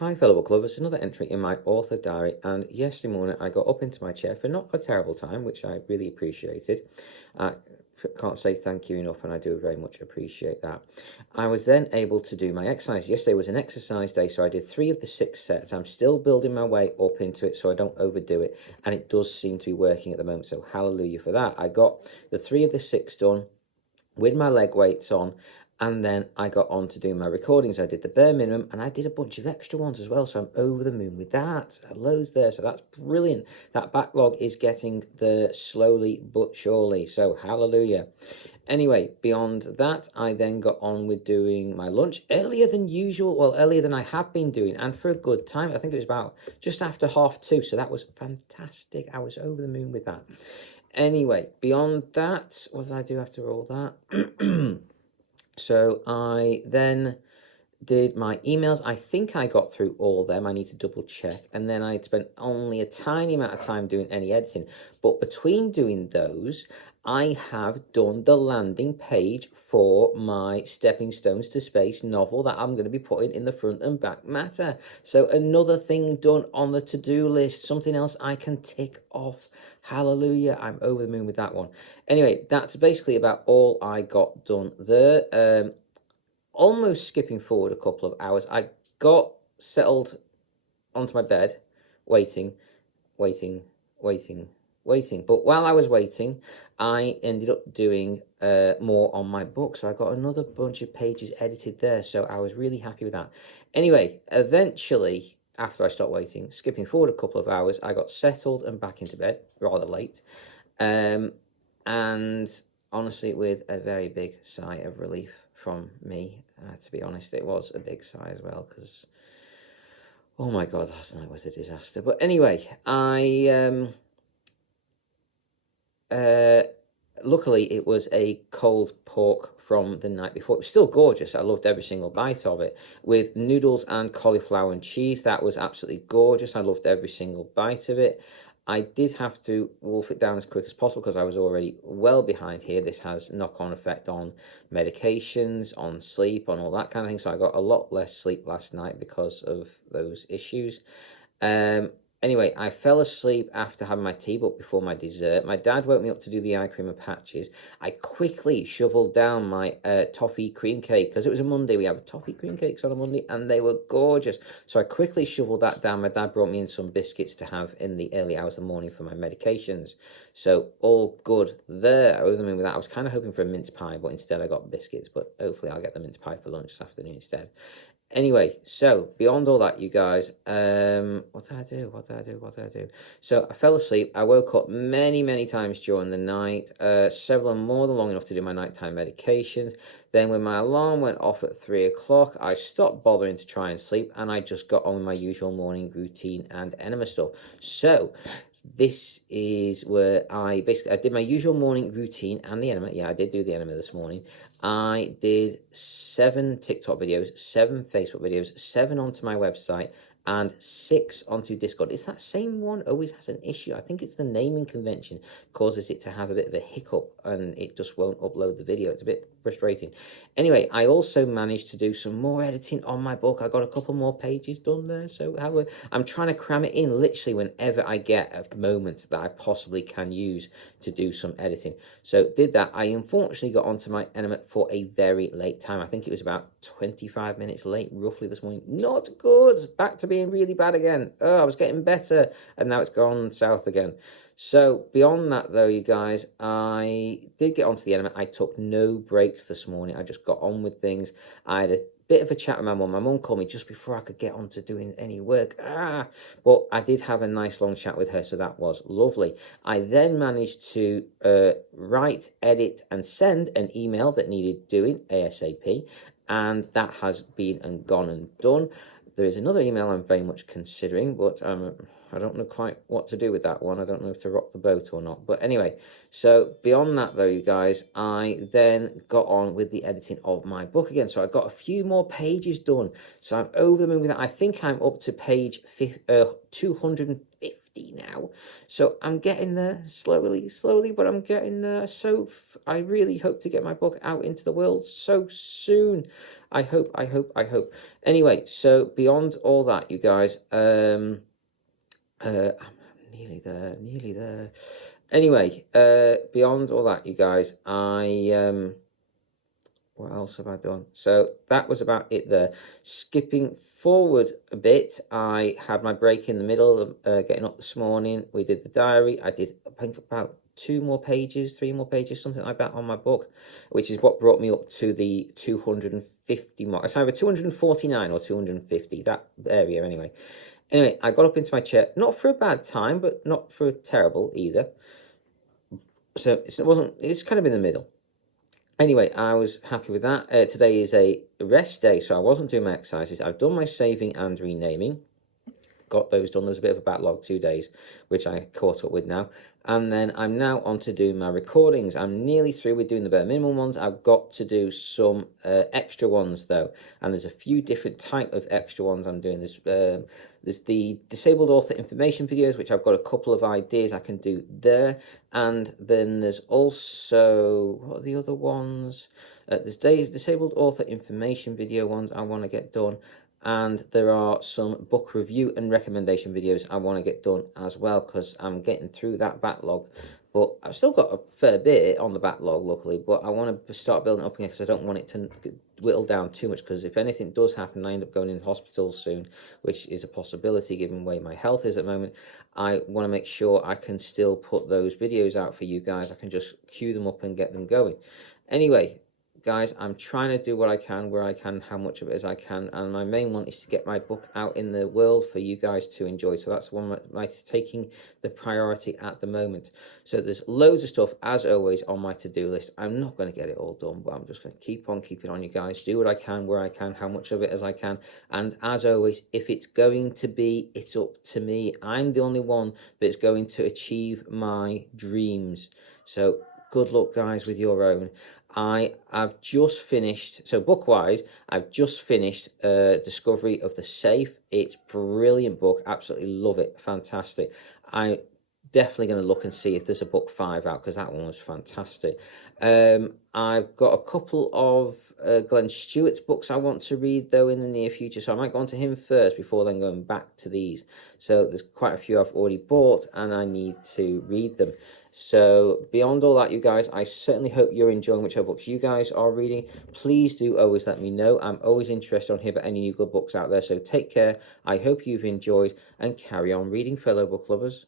Hi fellow book lovers, another entry in my author diary, and yesterday morning I got up into my chair for not a terrible time, which I really appreciated. I can't say thank you enough, and I do very much appreciate that. I was then able to do my exercise. Yesterday was an exercise day, so I did 3 of the 6 sets. I'm still building my way up into it so I don't overdo it, and it does seem to be working at the moment, so hallelujah for that. I got the 3 of the 6 done with my leg weights on, and then I got on to doing my recordings. I did the bare minimum, and I did a bunch of extra ones as well, so I'm over the moon with that. Loads there, so that's brilliant. That backlog is getting there slowly but surely, so hallelujah. Anyway, beyond that, I then got on with doing my lunch earlier than usual, well, earlier than I have been doing, and for a good time. I think it was about just after 2:30, so that was fantastic. I was over the moon with that. Anyway, beyond that, what did I do after all that? So I then did my emails. I think I got through all of them. I need to double check. And then I spent only a tiny amount of time doing any editing. But between doing those, I have done the landing page for my Stepping Stones to Space novel that I'm going to be putting in the front and back matter. So another thing done on the to-do list, something else I can tick off. Hallelujah, I'm over the moon with that one. Anyway, that's basically about all I got done there. Almost skipping forward a couple of hours, I got settled onto my bed, waiting. But while I was waiting, I ended up doing more on my book. So I got another bunch of pages edited there. So I was really happy with that. Anyway, eventually, after I stopped waiting, skipping forward a couple of hours, I got settled and back into bed rather late. And honestly, with a very big sigh of relief from me. To be honest, it was a big sigh as well, because, oh my God, last night was a disaster. But anyway, luckily it was a cold pork from the night before. It was still gorgeous. I loved every single bite of it, with noodles and cauliflower and cheese. That was absolutely gorgeous. I loved every single bite of it. I did have to wolf it down as quick as possible because I was already well behind here. This has knock-on effect on medications, on sleep, on all that kind of thing. So I got a lot less sleep last night because of those issues. Anyway, I fell asleep after having my tea, but before my dessert. My dad woke me up to do the eye cream and patches. I quickly shoveled down my toffee cream cake, because it was a Monday. We have toffee cream cakes on a Monday, and they were gorgeous. So I quickly shoveled that down. My dad brought me in some biscuits to have in the early hours of the morning for my medications. So all good there. I with that. I was kind of hoping for a mince pie, but instead I got biscuits. But hopefully I'll get the mince pie for lunch this afternoon instead. Anyway, so beyond all that, you guys, what did I do? So I fell asleep. I woke up many times during the night, several more than long enough to do my nighttime medications. Then when my alarm went off at 3 o'clock, I stopped bothering to try and sleep, and I just got on with my usual morning routine and enema stuff. So this is where I did my usual morning routine and the enema. Yeah, I did do the enema this morning. I did 7 TikTok videos, 7 Facebook videos, 7 onto my website, and 6 onto Discord. It's that same one always has an issue. I think it's the naming convention causes it to have a bit of a hiccup, and it just won't upload the video. It's a bit frustrating. Anyway, I also managed to do some more editing on my book. I got a couple more pages done there, so I'm trying to cram it in literally whenever I get a moment that I possibly can use to do some editing. So did that. I unfortunately got onto my enema for a very late time. I think it was about 25 minutes late roughly this morning. Not good. Back to being really bad again. Oh, I was getting better, and now it's gone south again. So beyond that, though, you guys, I did get onto the enema. I took no breaks this morning. I just got on with things. I had a bit of a chat with my mum. My mum called me just before I could get on to doing any work. But I did have a nice long chat with her, so that was lovely. I then managed to write, edit, and send an email that needed doing ASAP, and that has been and gone and done. There is another email I'm very much considering, but I don't know quite what to do with that one. I don't know if to rock the boat or not. But anyway, so beyond that, though, you guys, I then got on with the editing of my book again. So I got a few more pages done. So I'm over the moon with that. I think I'm up to page 250 50 now. So I'm getting there slowly, but I'm getting there. So I really hope to get my book out into the world so soon. I hope. Anyway, so beyond all that, you guys, I'm nearly there. Anyway, beyond all that, you guys, what else have I done? So that was about it there. Skipping forward a bit, I had my break in the middle of getting up this morning. We did the diary. I did, I think, about 3 more pages, something like that on my book, which is what brought me up to the 250 mark. It's either 249 or 250, that area anyway. Anyway, I got up into my chair, not for a bad time, but not for terrible either. So it's kind of in the middle. Anyway, I was happy with that. Today is a rest day, so I wasn't doing my exercises. I've done my saving and renaming. Got those done. There was a bit of a backlog, 2 days, which I caught up with now. And then I'm now on to do my recordings. I'm nearly through with doing the bare minimum ones. I've got to do some extra ones, though. And there's a few different type of extra ones I'm doing. There's the disabled author information videos, which I've got a couple of ideas I can do there. And then there's also, what are the other ones? There's disabled author information video ones I want to get done. And there are some book review and recommendation videos I want to get done as well, because I'm getting through that backlog. But I've still got a fair bit on the backlog, luckily, but I want to start building up again because I don't want it to whittle down too much, because if anything does happen, I end up going in hospital soon, which is a possibility given the way my health is at the moment. I want to make sure I can still put those videos out for you guys. I can just queue them up and get them going. Anyway, guys, I'm trying to do what I can, where I can, how much of it as I can, and my main one is to get my book out in the world for you guys to enjoy. So that's one that's taking the priority at the moment. So there's loads of stuff, as always, on my to-do list. I'm not going to get it all done, but I'm just going to keep on keeping on, you guys. Do what I can, where I can, how much of it as I can. And as always, if it's going to be, it's up to me. I'm the only one that's going to achieve my dreams. So good luck, guys, with your own. I've just finished, so book-wise, I've just finished Discovery of the Safe. It's a brilliant book. Absolutely love it. Fantastic. I'm definitely going to look and see if there's a book 5 out, because that one was fantastic. I've got a couple of Glenn Stewart's books I want to read, though, in the near future, so I might go on to him first before then going back to these. So there's quite a few I've already bought, and I need to read them. So beyond all that, you guys, I certainly hope you're enjoying whichever books you guys are reading. Please do always let me know. I'm always interested on here about any new good books out there. So take care. I hope you've enjoyed, and carry on reading, fellow book lovers.